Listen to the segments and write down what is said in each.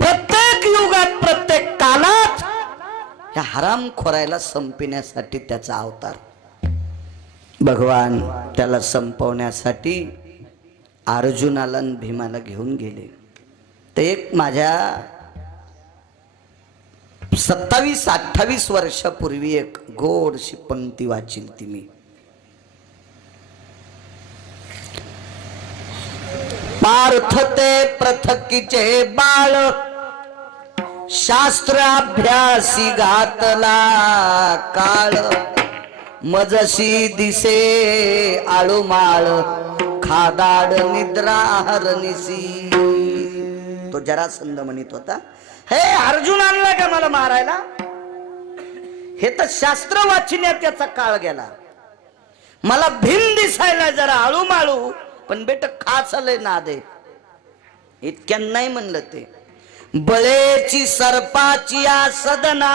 प्रत्येक युगात प्रत्येक कालात या हरामखोरायला संपविण्यासाठी त्याचा अवतार. भगवान त्याला संपवण्यासाठी अर्जुनाला आणि भीमाला घेऊन गेले. तर एक माझ्या 27-28 वर्षापूर्वी एक गोडशी पंक्ती वाचिल ती मी. पार्थ ते पृथकीचे बाळ शास्त्र अभ्यासी घातला काळ मजशी दिसे आळूमाळ खादाड निद्रा हरनिसी. तो जरासंध म्हणत होता, हे अर्जुन आणला का मला मारायला? हे तर शास्त्र वाचण्यात त्याचा काळ गेला. मला भीम दिसायला जरा आळूमाळू, पण बेट खाचलय ना दे. इतक्या नाही म्हणलं ते. बळेची सर्पाची या सदना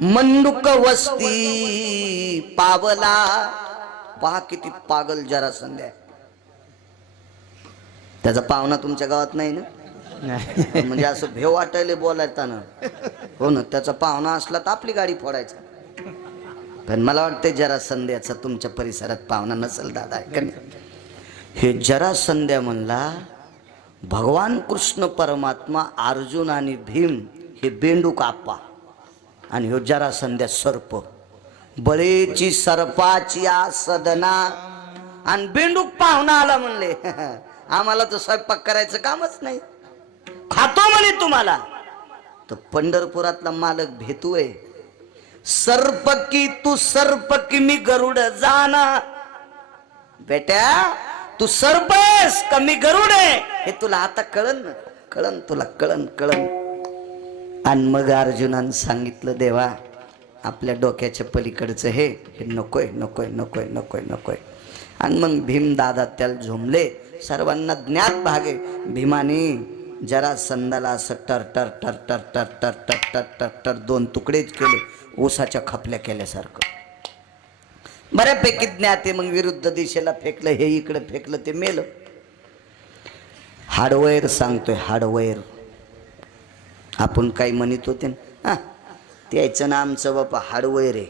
मंडूक वस्ती पावला. पहा किती पागल जरासंध आहे. त्याचा पाहुणा तुमच्या गावात नाही ना? म्हणजे असं भेव वाटायला बोलायचा ना. हो ना, त्याचा पाहुणा असला तर आपली गाडी फोडायचा. पण मला वाटतं जरासंध्याचा तुमच्या परिसरात पाहुणा नसेल दादा. हे जरासंध्या म्हणला भगवान कृष्ण परमात्मा अर्जुन आणि भीम हे बेंडूक आप्पा आणि ह्यो जरासंध्या सर्प. बळेची सर्पाची आ सदना आणि बेंडूक पाहुणा आला म्हणले आम्हाला तर स्वयंपाक करायचं कामच नाही, खातो म्हणे तुम्हाला. तर पंढरपुरातला मालक भेतूय. सर्प की तू सर्प की मी गरुड जाना. बेट्या तू सर्प आहेस का मी गरुड आहे हे तुला आता कळन ना. कळन तुला, कळन कळन. आणि मग अर्जुनानं सांगितलं, देवा आपल्या डोक्याच्या पलीकडचं हे नकोय नकोय नकोय नकोय नकोय. आणि मग भीम दादा त्याला झोंबले. सर्वांना ज्ञात भागे. भीमाने जरासंधाला असं टर टर टर टर टर टर टर टर टर टर दोन तुकडेच केले, ऊसाच्या खपल्या केल्यासारखं. बऱ्यापैकी ज्ञात आहे. मग विरुद्ध दिशेला फेकलं, हे इकडे फेकलं, ते मेलं. हाडवैर सांगतोय, हाडवैर. आपण काही म्हणत होते ना, त्याचं ना आमचं बापा हाडवैर आहे.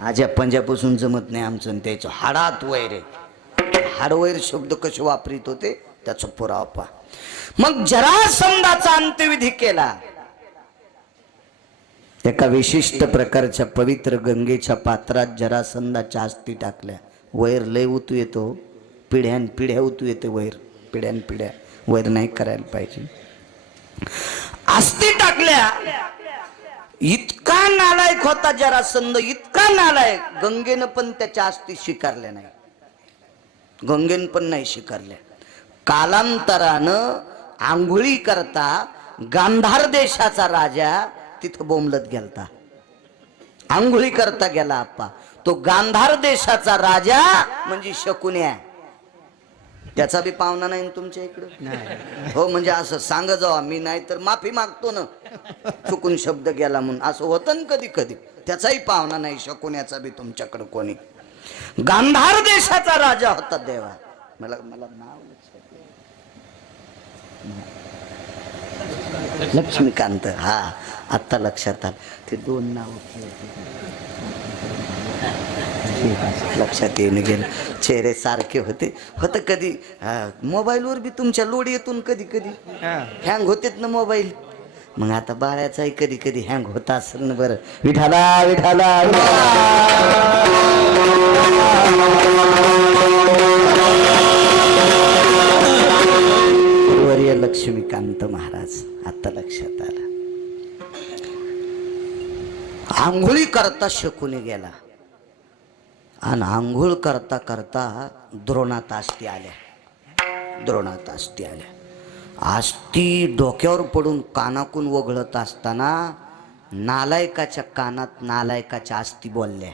आज्या पंजापासून जमत नाही आमचं त्याचं हाडात वैर आहे. हाडवैर शब्द कसे वापरित होते त्याचा पुरावा पहा. मग जरासंधाचा अंत्यविधी केला. एका विशिष्ट प्रकारच्या पवित्र गंगेच्या पात्रात जरासंधाच्या अस्थी टाकल्या. वैर लय उतू येतो, पिढ्यान पिढ्या उतू येते वैर. पिढ्यान पिढ्या वैर नाही करायला पाहिजे. अस्थी टाकल्या. इतका नालायक होता जरासंध, इतका नालायक. गंगेनं पण त्याच्या अस्थी स्वीकारल्या नाही. गंगेनं पण नाही स्वीकारल्या. कालांतरानं आंघोळी करता गांधार देशाचा राजा तिथं बोंबलत गेलता. आंघोळी करता गेला आप्पा. तो गांधार देशाचा राजा म्हणजे शकुन्या. त्याचा बी पाहुणा नाही तुमच्या इकडं? हो, म्हणजे असं सांग जावा. मी नाही तर माफी मागतो ना, चुकून शब्द गेला म्हणून. असं होतं ना कधी कधी. त्याचाही पाहुणा नाही शकुन्याचा बी तुमच्याकडं कोणी. गांधार देशाचा राजा होता देवा. मला नाव लक्ष्मीकांत. हा, आता लक्षात आलं. ते दोन नाव लक्षात येऊन गेलं. चेहरे सारखे होते. होतं कधी मोबाईलवर बी तुमच्या लोड येतून कधी कधी हँग होतेत ना मोबाईल. मग आता बाळ्याचाही कधी कधी हँग होता असेल ना. बरं, विठाला विठाला वर्य लक्ष्मीकांत महाराज. आता लक्षात आलं. आंघोळी करता शकुनी गेला आणि आंघोळ करता करता द्रोणात अस्थी आल्या. द्रोणात अस्थी आल्या. अस्थी डोक्यावर पडून कानाकून वगळत असताना नालायकाच्या कानात नालायकाच्या अस्थी बोलल्या.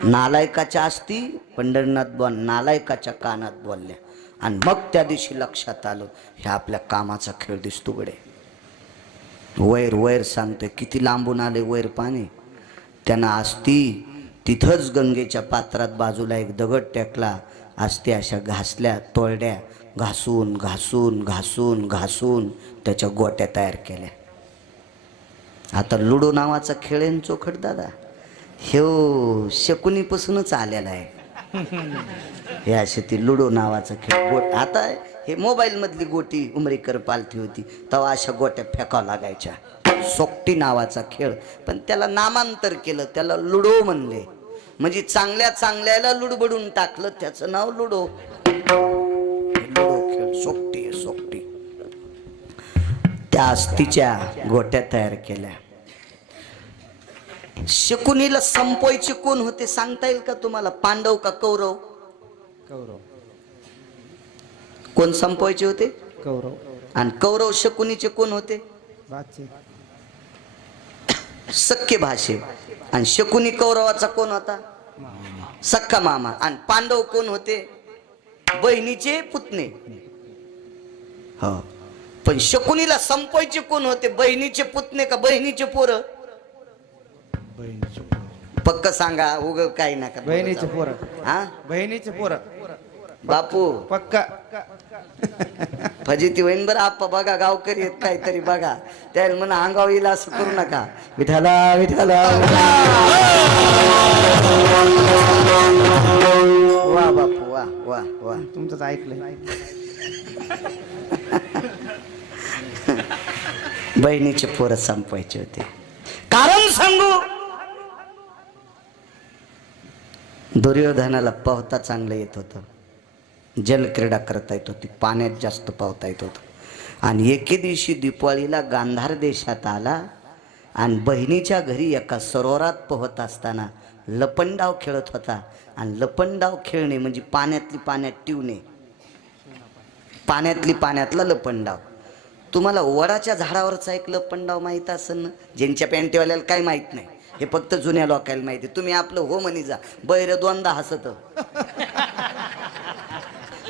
नालायकाच्या अस्थी पंढरनाथ बोल नालायकाच्या कानात बोलल्या. आणि मग त्या दिवशी लक्षात आलं, हे आपल्या कामाचा खेळ दिसतो गडे. वैर वैर सांगतोय. किती लांबून आले वैर पाणी. त्यांना अस्थी तिथंच गंगेच्या पात्रात बाजूला एक दगड टेकला. अस्थी अशा घासल्या, तोळड्या. घासून घासून घासून घासून त्याच्या गोट्या तयार केल्या. आता लुडो नावाचा खेळ आहे चोखट दादा, ह्यो शकुनीपासूनच आलेला आहे. हे असे ती लुडो नावाचा खेळ. आता हे मोबाईल मधली गोटी उमरीकर पालथी होती तेव्हा अशा गोट्या फेकावं लागायच्या. सोकटी नावाचा खेळ, पण त्याला नामांतर केलं, त्याला लुडो म्हणले. म्हणजे चांगल्या चांगल्याला लुडबडून टाकलं, त्याचं नाव लुडो. लुडो खेळ सोकटी आहे, सोकटी. त्या अस्तीच्या गोट्या तयार केल्या. शकुनीला संपवायचे कोण होते सांगता येईल का तुम्हाला? पांडव का कौरव? कौरव. कोण संपवायचे होते? कौरव. आणि कौरव शकुनीचे कोण होते? सख्खे भाषे. आणि शकुनी कौरवाचा कोण होता? सख्खा मामा. आणि पांडव कोण होते? बहिणीचे पुतणे. हो, पण शकुनीला संपवायचे कोण होते? बहिणीचे पुतणे का बहिणीचे पोरं? पक्क सांगा, उग काही नका. बहिणीचे पोरं. हा, बहिणीचे पोरं बापू पक्का. फजिती होईन बरं. आप्पा बघा, गावकरी आहेत काहीतरी बघा, त्याला म्हणा अंगावर येईल असं करू नका. विठाला विठाला. वा बापू वा वा वा, तुमचंच ऐकलंय. बहिणीचे पोरं संपवायचे होते. कारण सांगू, दुर्योधनाला पोहता चांगलं येत होतं, जलक्रीडा करता येत होती, पाण्यात जास्त पोहता येत होतं. आणि एके दिवशी दिपावळीला गांधार देशात आला आणि बहिणीच्या घरी एका सरोवरात पोहत असताना लपंडाव खेळत होता. आणि लपंडाव खेळणे म्हणजे पाण्यातली पाण्यात टिवणे, पाण्यातली पाण्यातला लपंडाव. तुम्हाला वडाच्या झाडावरचा एक लपंडाव माहीत असेल ना? ज्यांच्या पॅन्टीवाल्याला काय माहीत नाही, हे फक्त जुन्या लोकांना माहिती. तुम्ही आपलं हो म्हणी जा. बैर दोनदा हसत,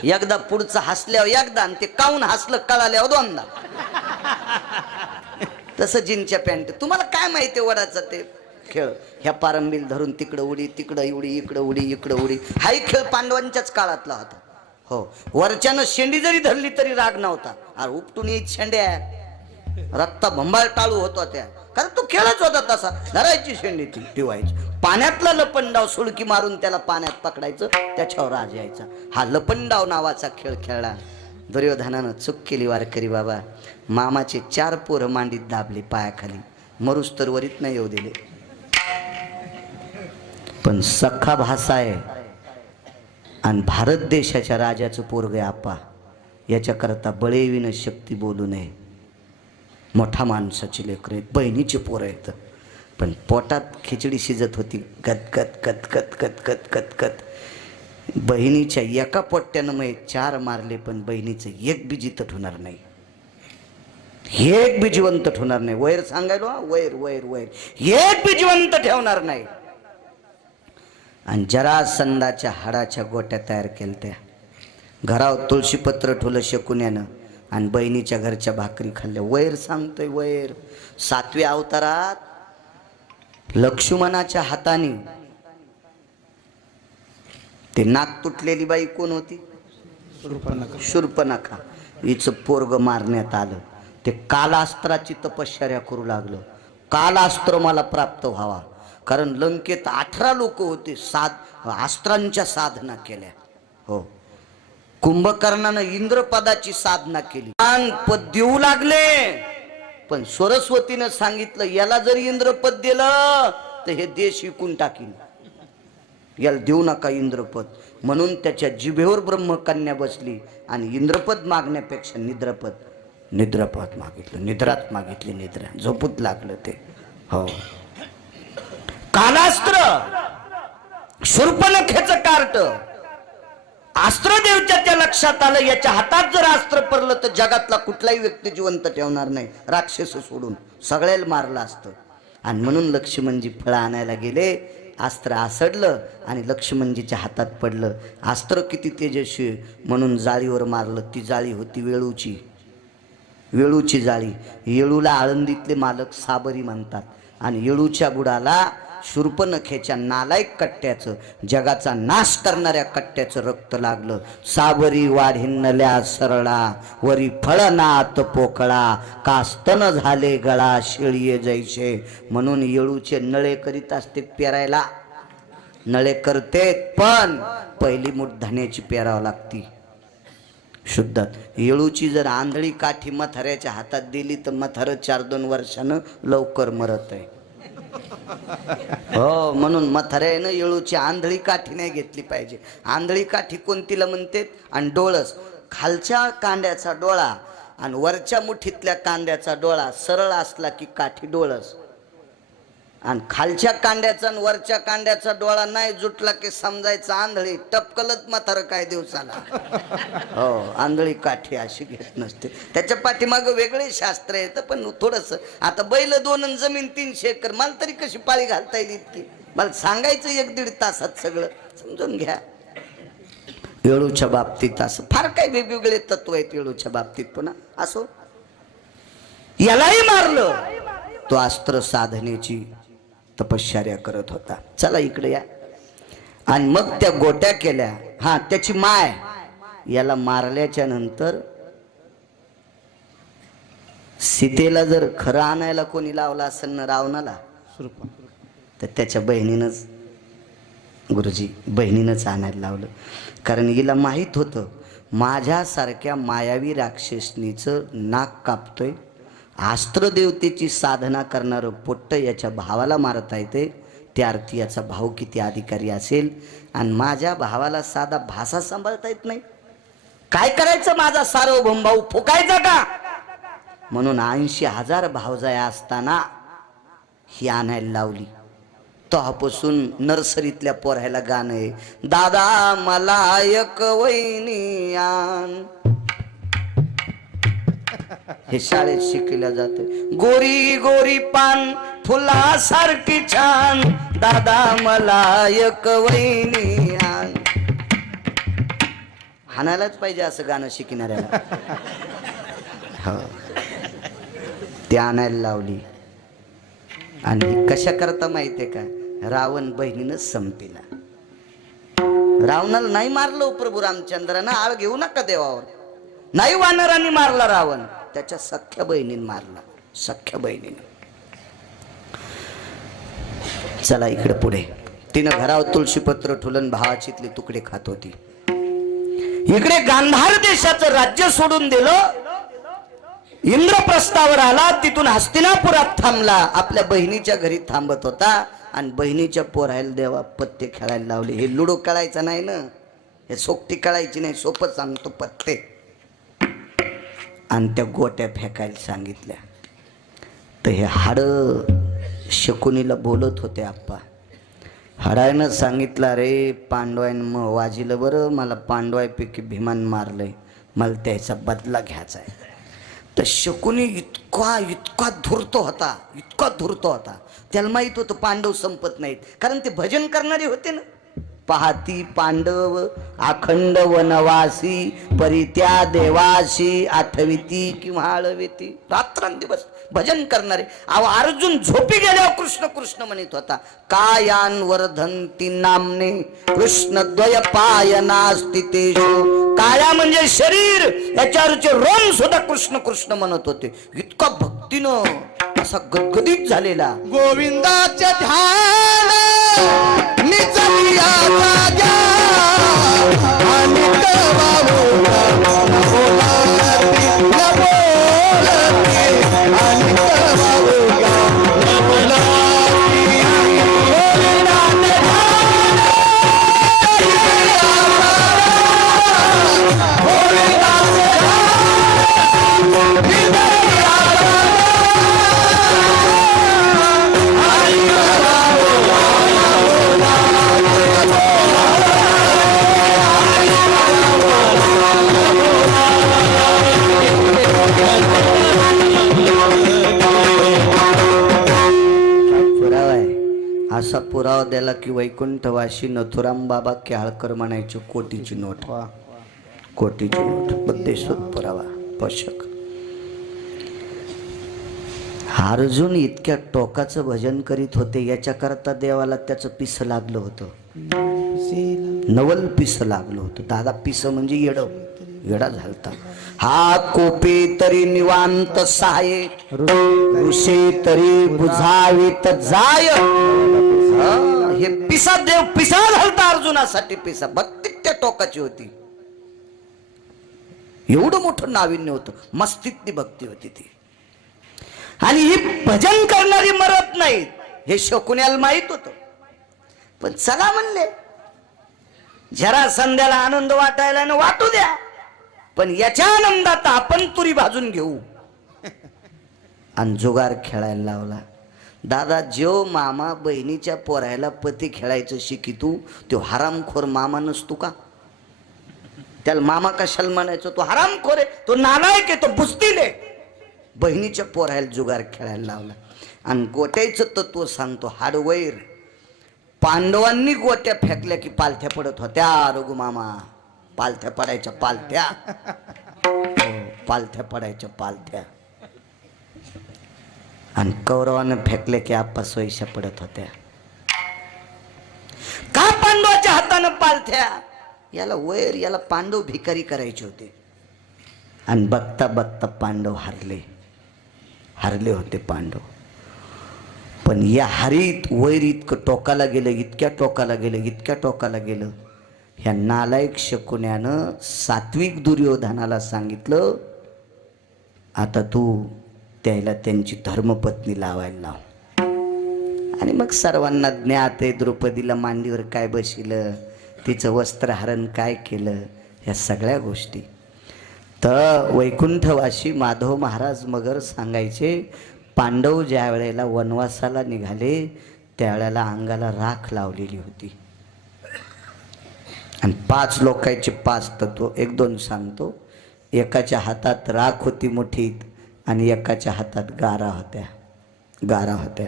एकदा पुढचं हसल्यावर एकदा, आणि ते काऊन हसलं कळाल्यावर दोनदा. तसं जिनच्या पॅन्ट. तुम्हाला काय माहिती वडाचा ते खेळ? ह्या पारंबील धरून तिकडं उडी, तिकडं उडी, इकडं उडी, इकडं उडी. हाही खेळ पांडवांच्याच काळातला होता. हो, वरच्यानं शेंडी जरी धरली तरी राग नव्हता. अरे उपटून येत शेंड्या, रक्ता भंबाळ टाळू होतो त्या, कारण तो खेळच होता तसा. धरायची शेंडी ती ठेवायची. पाण्यातला लपंडाव सुडकी मारून त्याला पाण्यात पकडायचं, त्याच्यावर राज यायचा. हा लपंडाव नावाचा खेळ खेळला. दुर्योधनानं चूक केली वारकरी बाबा. मामाचे 4 पोरं मांडीत दाबली पायाखाली, मरुस तर वरीत नाही येऊ दिले. पण सख्खा भासा आहे आणि भारत देशाच्या राजाचं पोरगे आपा, याच्याकरता बळेविन शक्ती बोलू नये. मोठा माणसाची लेकरं आहेत, बहिणीचे पोरं आहेत. पण पोटात खिचडी शिजत होती, गदगद कतकत कतकत कतकत. बहिणीच्या एका पोट्यानं मग 4 मारले, पण बहिणीचं एक बी जितत होणार नाही, एक बी जिवंत ठेवणार नाही. वैर सांगायलो, वैर वैर वैर, एक बी जिवंत ठेवणार नाही. आणि जरासंधाच्या हाडाच्या गोट्या तयार केल्या. घरावर तुळशीपत्र ठेवलं शकुन्यानं आणि बहिणीच्या घरच्या भाकरी खाल्ल्या. वैर सांगतोय वैर. 7व्या अवतारात लक्ष्मणाच्या हाताने ते नाक तुटलेली बाई कोण होती? शूर्पणखा. हिचं पोरग मारण्यात आलं. ते कालास्त्राची तपश्चर्या करू लागलं. कालास्त्र मला प्राप्त व्हावा, कारण लंकेत 18 लोक होते, अस्त्रांच्या साधना केल्या. हो, कुंभकर्णानं इंद्रपदाची साधना केली, पद देऊ लागले. पण सरस्वतीनं सांगितलं, याला जर इंद्रपद दिलं तर हे देश विकून टाकीन, याला देऊ नका इंद्रपद. म्हणून त्याच्या जिभेवर ब्रह्मकन्या बसली आणि इंद्रपद मागण्यापेक्षा निद्रपद मागितलं. निद्रात मागितली, निद्रा झोपूत लागलं ते. हो, कालास्त्र, शूर्पणखेचं कार्ट. अस्त्रदेवच्या त्या लक्षात आलं, याच्या हातात जर अस्त्र पडलं तर जगातला कुठलाही व्यक्ती जिवंत ठेवणार नाही, राक्षस सोडून सगळ्याला मारलं असतं. आणि म्हणून लक्ष्मणजी फळं आणायला गेले. अस्त्र आसडलं आणि लक्ष्मणजीच्या हातात पडलं. अस्त्र किती तेजस्वी, म्हणून जाळीवर मारलं. ती जाळी होती वेळूची जाळी. येळूला आळंदीतले मालक साबरी म्हणतात आणि येळूच्या बुडाला शूर्पणखेच्या नालायक कट्ट्याचं, जगाचा नाश करणाऱ्या कट्ट्याचं रक्त लागलं. सावरी वाढिन्नल्या सरळा, वरी फळनात पोकळा, कास्तन झाले गळा शिळीये जैसे. म्हणून येळूचे नळे करीत असते पेरायला, नळे करते, पण पहिली मूठ धान्याची पेरावं लागती शुद्धात. येळूची जर आंधळी काठी म्हाताऱ्याच्या हातात दिली तर म्हातारं 4-2 वर्षानं लवकर मरत आहे. हो, म्हणून म्हाताऱ्यानं येळूची आंधळी काठी नाही घेतली पाहिजे. आंधळी काठी कोणतीला म्हणते? आणि डोळस, खालच्या कांद्याचा डोळा आणि वरच्या मुठीतल्या कांद्याचा डोळा सरळ असला की काठी डोळस, आणि खालच्या कांड्याचा आणि वरच्या कांड्याचा डोळा नाही जुटला की समजायचं आंधळी. टपकलत म्हातारं काय दिवसाला. हो, आंधळी काठी अशी घेत नसते. त्याच्या पाठीमागं वेगळे शास्त्र येतं. पण थोडंसं आता बैल 2 आणि जमीन 300 एकर, मला तरी कशी पाळी घालता येईल इतकी? मला सांगायचं 1-1.5 तासात सगळं समजून घ्या. येळूच्या बाबतीत असं फार काही वेगवेगळे तत्व आहेत येळूच्या बाबतीत. पुन्हा असो, यालाही मारलं, तो अस्त्र साधनेची तपश्चर्या करत होता. चला इकडे या. आणि मग त्या गोट्या केल्या. हा, त्याची माय याला मारल्याच्या नंतर सीतेला जर खरं आणायला कोणी लावला असेल ना रावणाला, तर त्याच्या बहिणीनंच, गुरुजी बहिणीनंच आणायला लावलं. कारण हिला माहीत होतं माझ्यासारख्या मायावी राक्षसनीचं नाक कापतोय, अस्त्रदेवतेची साधना करणारं पोट्ट याच्या भावाला मारता येते, त्या अर्थी याचा भाऊ किती अधिकारी असेल. आणि माझ्या भावाला साधा भाषा सांभाळता येत नाही, काय करायचं? माझा सार्वभौम भाऊ फुकायचा का? म्हणून 80,000 भावजाया असताना ही आणायला लावली. तेव्हापासून नर्सरीतल्या पोरायला गाणं आहे, दादा मला एक वहिनी आण. हे शाळेत शिकवल्या जाते. गोरी गोरी पान फुलासारखी छान, दादा मला एक वहिनी आण. हाणायलाच पाहिजे असं गाणं शिकणाऱ्याला. हो, ते आणायला लावली. आणि कशा करता माहितीये का? रावण बहिणीनं संपीला. रावणाला नाही मारलं प्रभू रामचंद्रानं, आळ घेऊ नका देवावर. नाही वानरांनी मारला रावण, त्याच्या सख्या बहिणीने मारला, सख्या बहिणीने. चला इकडे पुढे. तिनं घरावर तुळशीपत्र ठुलन भावाचीतले तुकडे खात होती. इकडे गांधार देशाचं राज्य सोडून दिलं, इंद्रप्रस्थावर आला, तिथून हस्तिनापुरात थांबला. आपल्या बहिणीच्या घरी थांबत होता आणि बहिणीच्या पोरायला देवा पत्ते खेळायला लावले. हे लुडो खेळायचा नाही ना, हे सोपटी खेळायची नाही, सोपं सांगतो पत्ते. आणि त्या गोट्या फेकायला सांगितल्या. तर हे हाड शकुनीला बोलत होते. आप्पा हाडायनं सांगितलं, रे पांडवायनं मग वाजिलं बरं, मला पांडवायपैकी भीमान मारलंय, मला त्याचा बदला घ्यायचा आहे. तर शकुनी इतका धूर्त होता, इतका धूर्त होता. त्याला माहित होतं पांडव संपत नाहीत, कारण ते भजन करणारे होते ना. पाहती पांडव अखंड वनवासी, परित्या देवाशी आठविती किंवा आळविती. रात्रंदिवस भजन करणारे. अर्जुन झोपी गेल्यावर कृष्ण कृष्ण म्हणत होता. कायान वर्धंती नामने कृष्ण द्वय पायना स्थितेषु. काया म्हणजे शरीर, याच्यावरचे रोम सुद्धा कृष्ण कृष्ण म्हणत होते. इतका भक्तीनं असा गदगदित झालेला. गोविंदाचे ध्यान निचलिया जाग्या आणि तवावो बोलती न बोलती आणि तवावो न बोलती. गोविंदाचे ध्यान गोविंदाचे असा पुरावा द्याला की वैकुंठवाशी नथुराम बाबा केळकर म्हणायचे. कोटीची नोट, कोटीची नोट, बद्देश्वर पुरावा पोषक. अर्जुन इतक्या टोकाचं भजन करीत होते, याच्याकरता देवाला त्याचं पिसं लागलं होतं. नवल पिसं लागलं होतं. दादा पिसं म्हणजे येडा झालता. हा कोपे तरी निवांत साये, ऋषे तरी बुझावीत जाय. हे पिसा देव पिसा झालता अर्जुनासाठी. पिसा भक्ती त्या टोकाची होती. एवढं मोठं नाविन्य होतं, मस्तीतली भक्ती होती ती. आणि ही भजन करणारी मरत नाहीत हे शकुन्याला माहित होतं. पण चला म्हणले, जरा संध्याला आनंद वाटायला न वाटू द्या, पण याच्या आनंदात आपण तुरी भाजून घेऊ. आणि जुगार खेळायला लावला. दादा, जो मामा बहिणीच्या पोरायला पती खेळायचं शिकितू, तो हरामखोर मामा नसतो का? त्याला मामा कशाला म्हणायचं? तो हरामखोर आहे, तो नालायक आहे, तो बुस्तील आहे. बहिणीच्या पोरायला जुगार खेळायला लावला. आणि गोट्याचं तत्व सांगतो, हाडवैर. पांडवांनी गोट्या फेकल्या की पालथ्या पडत होत्या. रघु मामा, पालथ्या पडायच्या पालथ्या. पालथ्या पडायच्या पालथ्या. आणि कौरवानं फेकले की आप्पा सोयीशा पडत होत्या. का पांडवाच्या हातानं पालथ्या? याला वैर, याला पांडव भिकारी करायचे होते. आणि बघता बघता पांडव हरले होते पांडव. पण या हरीत वैर इतकं टोकाला गेलं, इतक्या टोकाला गेलं. ह्या नालायक शकुन्यानं सात्विक दुर्योधनाला सांगितलं, आता तू त्याला त्यांची धर्मपत्नी लावायला लाव. आणि मग सर्वांना ज्ञात आहे, द्रौपदीला मांडीवर काय बशिलं, तिचं वस्त्रहरण काय केलं, ह्या सगळ्या गोष्टी. तर वैकुंठवासी माधव महाराज मगर सांगायचे, पांडव ज्या वेळेला वनवासाला निघाले त्यावेळेला अंगाला राख लावलेली होती. आणि 5 लोकांचे 5 तत्व 1-2 सांगतो. एकाच्या हातात राख होती मुठीत आणि एकाच्या हातात गारा होत्या.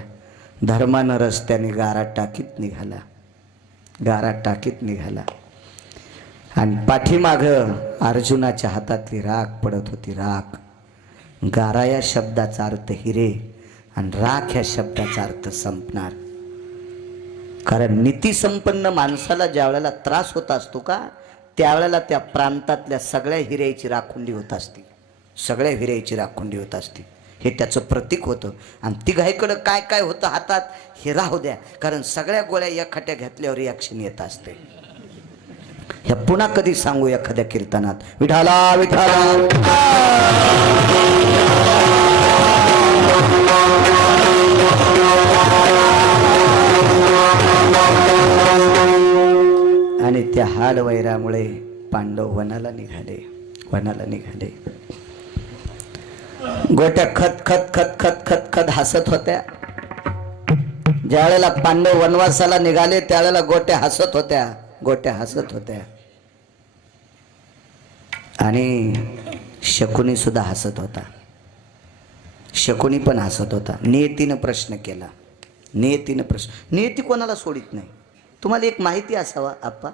धर्मानं रस्त्याने गारा टाकीत निघाला. आणि पाठीमागं अर्जुनाच्या हातातली राख पडत होती. राख. गारा या शब्दाचा अर्थ हिरे आणि राख या शब्दाचा अर्थ संपणार. कारण नीतिसंपन्न माणसाला ज्या वेळेला त्रास होत असतो का, त्यावेळेला त्या प्रांतातल्या सगळ्या हिऱ्याची राखुंडी होत असते. हे त्याचं प्रतीक होतं. आणि तिघाईकडं काय काय होतं हातात हे राहू द्या, कारण सगळ्या गोळ्या एखाद्या घेतल्यावर रिॲक्शन येत असते. हे पुन्हा कधी सांगू एखाद्या कीर्तनात, विठाला विठाला. आणि त्या हाडवैरामुळे पांडव वनाला निघाले. गोट्या खत खत खत खत खत खत हसत होत्या. ज्या वेळेला पांडव वनवासाला निघाले त्यावेळेला गोट्या हसत होत्या. आणि शकुनी सुद्धा हसत होता. शकुनी पण हसत होता. नियतीनं प्रश्न केला. नियती कोणाला सोडित नाही. तुम्हाला एक माहिती असावा आप्पा,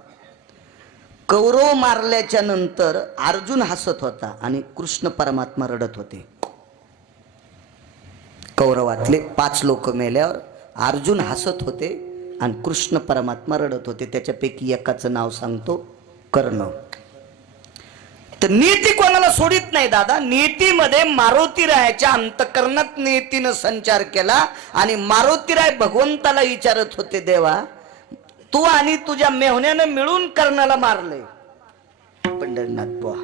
कौरव मारल्याच्या नंतर अर्जुन हसत होता आणि कृष्ण परमात्मा रडत होते. कौरवातले 5 लोक मेल्यावर अर्जुन हसत होते आणि कृष्ण परमात्मा रडत होते. त्याच्यापैकी एकाचं नाव सांगतो, कर्ण. तर नीती कोणाला सोडित नाही दादा. नीतीमध्ये मारुतीरायाच्या अंतकरणात नीतीनं संचार केला आणि मारुतीराय भगवंताला विचारत होते, देवा तू आणि तुझ्या मेहुण्यानं मिळून कर्णाला मारले. पंढरनाथ बुवा,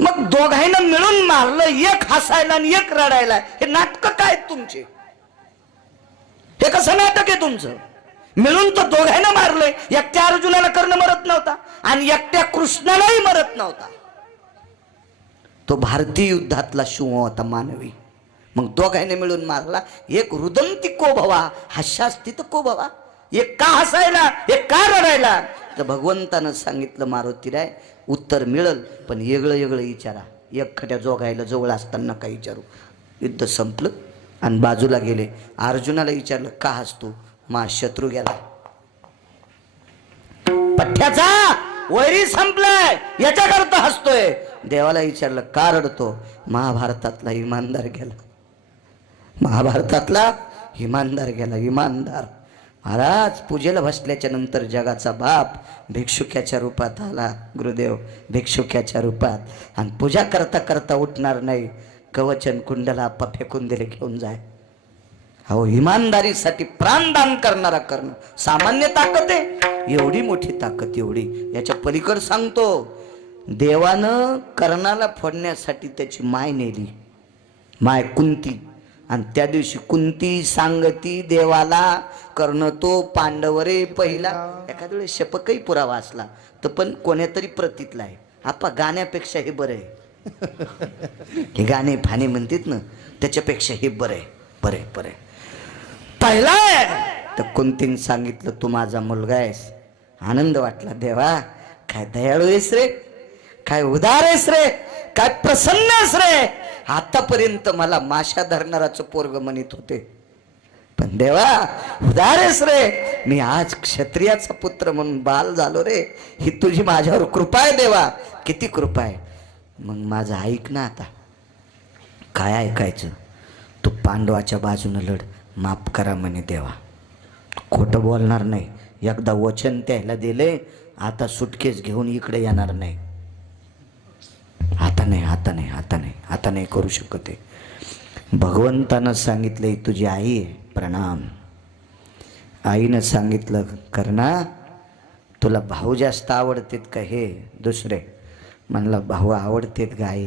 मग दोघांना मिळून मारलं, एक हसायला आणि एक रडायला. हे नाटक काय तुमचे? हे कसं नाटक आहे तुमचं? मिळून तर दोघांना मारलंय. एकट्या अर्जुनाला कर्ण मरत नव्हता आणि एकट्या कृष्णालाही मरत नव्हता. तो भारतीय युद्धातला शिव होता, मानवी. मग दोघांनी मिळून मारला. एक रुदंती को भवा, हास्यास्थित को भवा. एक का हसायला, एक का रडायला? तर भगवंतानं सांगितलं, मारुतीराय उत्तर मिळेल, पण वेगळं विचारा. एकखट्या जोगायला जवळ असताना का विचारू. युद्ध संपलं आणि बाजूला गेले. अर्जुनाला विचारलं, का हसतो? मा शत्रू गेला. पठ्याचा वैरी संपलाय याच्याकरता हसतोय. देवाला विचारलं, का रडतो? महाभारतातला इमानदार गेला. महाभारतातला इमानदार गेला, इमानदार. महाराज पूजेला बसल्याच्या नंतर जगाचा बाप भिक्षुक्याच्या रूपात आला, गुरुदेव भिक्षुक्याच्या रूपात, आणि पूजा करता करता उठणार नाही, कवचन कुंडला आप्पा फेकून दिले, घेऊन जाय. अहो, इमानदारीसाठी प्राणदान करणारा करणं सामान्य ताकद आहे, एवढी मोठी ताकद, एवढी. याच्या पलीकडे सांगतो, देवानं कर्णाला फोडण्यासाठी त्याची माय नेली, माय कुंती, आणि त्या दिवशी कुंती सांगती देवाला, कर्ण तो पांडवरे पहिला. एखाद्या वेळेस शपकही पुरावा असला तर पण कोण्यातरी प्रतीतला आहे. आपा गाण्यापेक्षा हे बरं आहे. हे गाणे फाणे म्हणतात ना, त्याच्यापेक्षा हे बरं आहे, बरं आहे, बरं आहे. पहिला आहे तर कुंतीने सांगितलं, तू माझा मुलगा आहेस. आनंद वाटला, देवा काय दयाळू आहेस रे, काय उदार आहेस रे, काय प्रसन्न आहेस रे. आतापर्यंत मला माशा धरणाराचं पोरग म्हणत होते, पण देवा उदार आहेस रे, मी आज क्षत्रियाचा पुत्र म्हणून बाल झालो रे. ही तुझी माझ्यावर कृपा आहे देवा, किती कृपा आहे. मग माझं ऐक ना आता. काय ऐकायचं, तू पांडवाच्या बाजूनं लढ, माफ करा म्हणे देवा, खोटं बोलणार नाही. एकदा वचन त्याला दिले, आता सुटकेस घेऊन इकडे येणार नाही. आता नाही, आता नाही, आता नाही, आता नाही करू शकत आहे. भगवंतानं सांगितलं, तुझी आई आहे, प्रणाम. आईनं सांगितलं, कर्णा तुला भाऊ जास्त आवडतेत का हे दुसरे? म्हणलं भाऊ आवडतेत गा आई,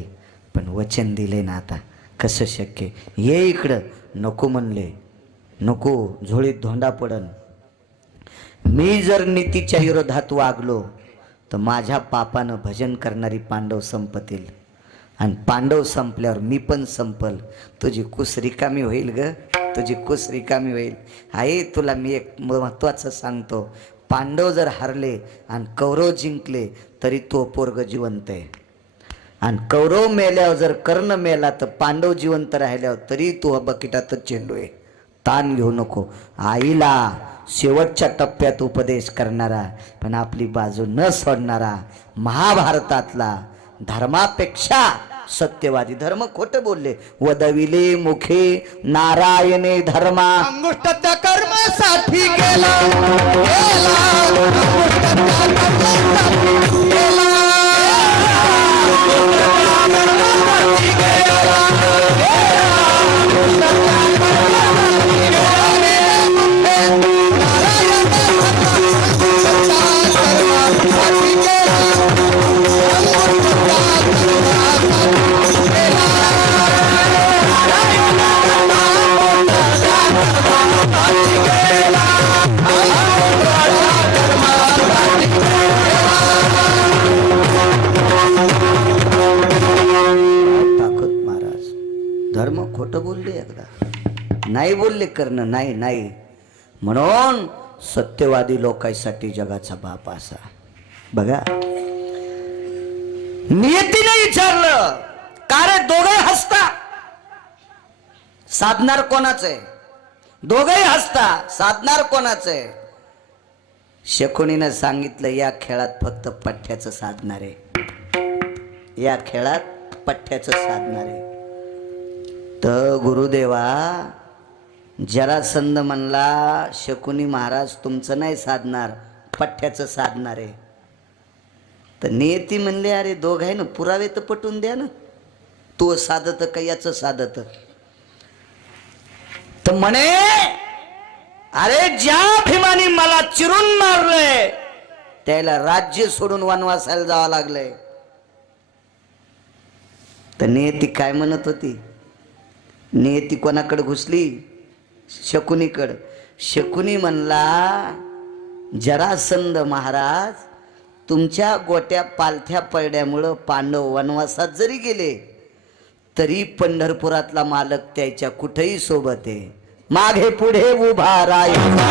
पण वचन दिले ना, आता कसं शक्य, ये इकडं. नको म्हणले, नको, झोळीत धोंडा पडन. मी जर नीतीच्या विरोधात वागलो तर माझ्या पापानं भजन करणारी पांडव संपतील, आणि पांडव संपल्यावर मी पण संपल. तुझी कुस रिकामी होईल ग, तुझी कुस रिकामी होईल. आई तुला मी एक महत्त्वाचं सांगतो, पांडव जर हारले आणि कौरव जिंकले तरी तो पोरग जिवंत आहे, आणि कौरव मेल्यावर जर कर्ण मेला तर पांडव जिवंत राहिल्यावर तरी तो बकिटातच चेंडू आहे. ताण घेऊ नको. आईला शेवटच्या टप्प्यात उपदेश करणारा पण आपली बाजू न सोडणारा, महाभारतातला धर्मापेक्षा सत्यवादी. धर्म खोटं बोलले, वदविले मुखे नारायणे धर्मा, अंगुष्ठ त्या कर्मासाठी गेला, गेला, अंगुष्ठ त्या कर्मासाठी गेला, धर्म खोटं बोलले, एकदा नाही बोलले कर्ण, नाही नाही. म्हणून सत्यवादी लोकांसाठी जगाचा बाप असा. बघा, नियतीने विचारलं, का रे दोघे हसता, साधणार कोणाचे? दोघेही हसता, साधणार कोणाचे? शकुनीनं सांगितलं, या खेळात फक्त पठ्ठ्याचं साधणार आहे, या खेळात पठ्ठ्याचं साधणार आहे. तर गुरुदेवा जरासंध म्हणला, शकुनी महाराज तुमचं नाही साधणार, पठ्ठ्याचं साधणार आहे. तर नियती म्हणले, अरे दोघाय ना पुरावे तर पटून द्या ना, तो साधत का याचं साधत. तर म्हणे, अरे ज्या भीमानी मला चिरून मारलंय त्याला राज्य सोडून वनवासाला जावं लागलंय. तर नियती काय म्हणत होती? नियती कोणाकडे घुसली? शकुनीकडं. शकुनी म्हणला, जरासंध महाराज तुमच्या गोट्या पालथ्या पडल्यामुळं पांडव वनवासात जरी गेले तरी पंढरपुरातला मालक त्याच्या कुठेही सोबत आहे. मागे पुढे उभा राहायचा,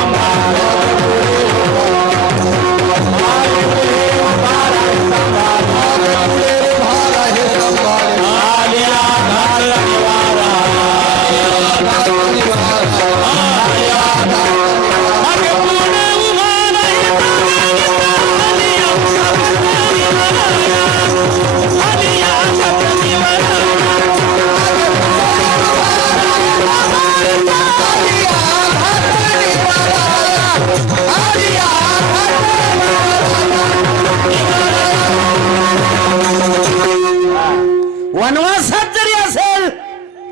जरी असेल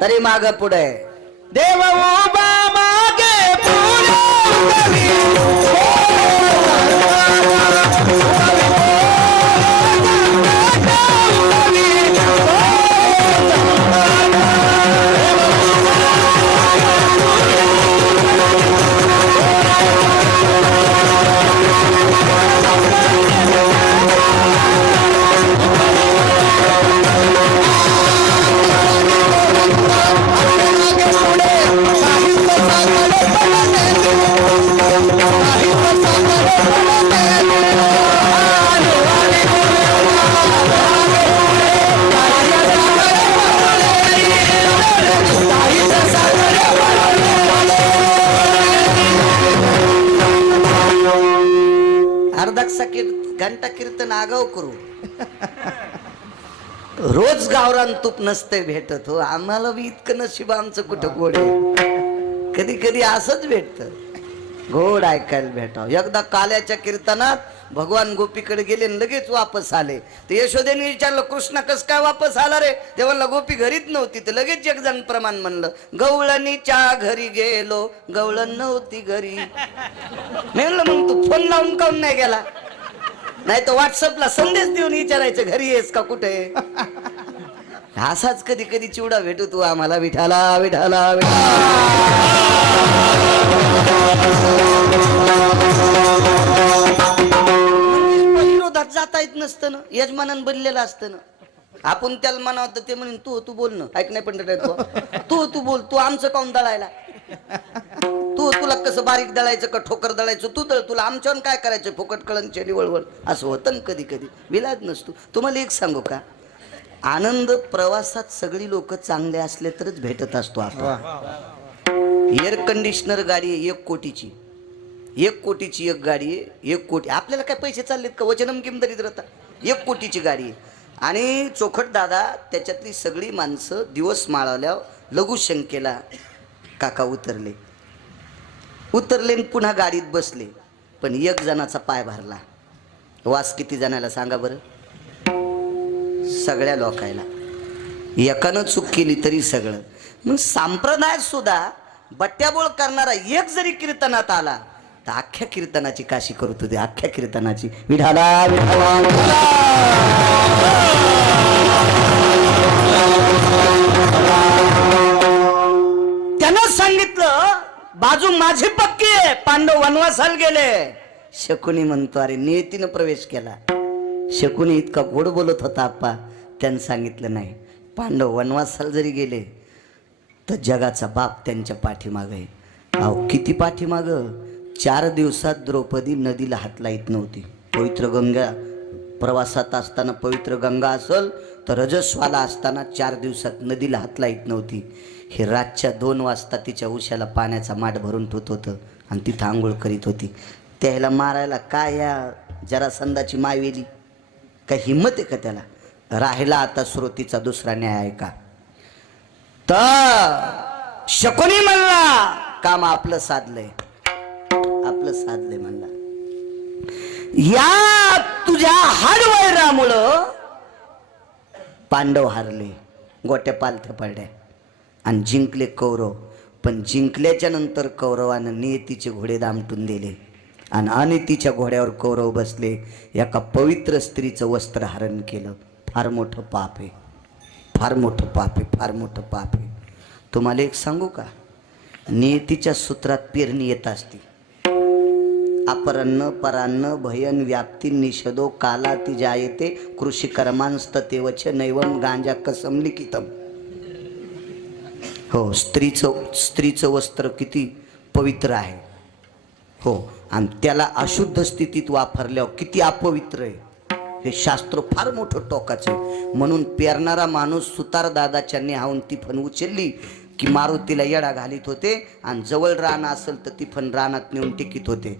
तरी माग पुढे देव उभा मागे पुढे घंटा कीर्तन आगाव करू. रोज गावरान तूप नसते भेटत हो. आम्हाला बी इतकं नशीब आमचं कुठं गोड आहे. कधी कधी असंच भेटत गोड ऐकायला भेटाव. एकदा काल्याच्या कीर्तनात भगवान गोपीकडे गेले आणि लगेच वापस आले. तर यशोदेने विचारलं कृष्ण कस काय वापस आला रे. तेव्हा गोपी घरीच नव्हती. तर लगेच एक जण प्रमाण म्हणलं गवळणीच्या घरी गेलो गवळण नव्हती घरी. म्हणलं मग तू फोन लावून काऊन नाही गेला. नाही तर व्हॉट्सअपला संदेश देऊन विचारायचं घरी येस का कुठे. असाच कधी कधी चिवडा भेटू तू आम्हाला विठाला विठाला विरोधात जाता येत नसतं ना. यजमानानं बनलेलं असतं ना. आपण त्याला म्हणावं ते म्हणून तू बोल ना. ऐक नाही पण तू बोल. तू आमचं काऊन दळायला. तुला कसं बारीक दळायचं का ठोकर दळायचं तू दळ. तुला आमच्यावर काय करायचं फुकट कळण चेडी वळवळ असं होतं कधी कधी. विलाज नसतो. तुम्हाला एक सांगू का आनंद प्रवासात सगळी लोक चांगले असले तरच भेटत असतो आपण. एअर कंडिशनर गाडी आहे 1 कोटीची. 1 कोटीची एक गाडी आहे. 1 कोटी आपल्याला काय पैसे चाललेत का वचनम किमतरीत राहता. 1 कोटीची गाडी आहे. आणि चोखट दादा त्याच्यातली सगळी माणसं दिवस माळवल्यावर लघुशंकेला काका उतरले आणि पुन्हा गाडीत बसले. पण एक जणाचा पाय भरला. वास किती जणाला सांगा बरं. सगळ्या लोकायला. एकानं चूक केली तरी सगळं. मग संप्रदायात सुद्धा बट्ट्याबोळ करणारा एक जरी कीर्तनात आला तर अख्ख्या कीर्तनाची काशी करत होते. अख्ख्या कीर्तनाची विठाला विठाला त्यानं सांगितलं बाजू माझी पक्की आहे. पांडव वनवासाला गेले. शकुनी म्हणतो अरे नियतीनं प्रवेश केला. शकुनी इतका गोड बोलत होता आप्पा. त्यानं सांगितलं नाही पांडव वनवासाला जरी गेले तर जगाचा बाप त्यांच्या पाठीमाग आहे. अहो किती पाठीमाग. 4 दिवसात द्रौपदी नदीला हात लाईत नव्हती. पवित्र गंगा प्रवासात असताना पवित्र गंगा असल तर रजस्वाला असताना 4 दिवसात नदीला हात लाईत नव्हती. हे रातच्या 2 वाजता तिच्या उशाला पाण्याचा माठ भरून ठेवत होतं आणि तिथं आंघोळ करीत होती. त्याला मारायला काय या जरासंधाची मायवेली काय हिंमत आहे का त्याला. राहिला आता श्रोतीचा दुसरा न्याय आहे का. तर शकुनी म्हणला काम आपलं साधलंय म्हणला. या तुझ्या हाडवैरामुळं पांडव हारले. गोट्या पालथ्या पडल्या आणि जिंकले कौरव. पण जिंकल्याच्या नंतर कौरवानं नियतीचे घोडे दामटून दिले आणि अनितीच्या घोड्यावर कौरव बसले. एका पवित्र स्त्रीचं वस्त्र हरण केलं. फार मोठं पाप आहे. फार मोठं पाप आहे. फार मोठं पाप आहे. तुम्हाला एक सांगू का नियतीच्या सूत्रात पेरणी येत असते. अपरन्न परान्न भयन व्याप्ती निषदो काला ती जायते कृषी कर्मांस्ततेवच नैवम गांजा कसम लिखितम. हो स्त्रीचं वस्त्र किती पवित्र आहे. हो आणि त्याला अशुद्ध स्थितीत वापरल्यावर किती अपवित्र आहे. हे शास्त्र फार मोठं टोकाचं आहे. म्हणून पेरणारा माणूस सुतार दादाच्या नेहावून ती फण उचलली की मारुतीला येडा घालीत होते आणि जवळ रान असेल तर ती फण रानात नेऊन टेकीत होते.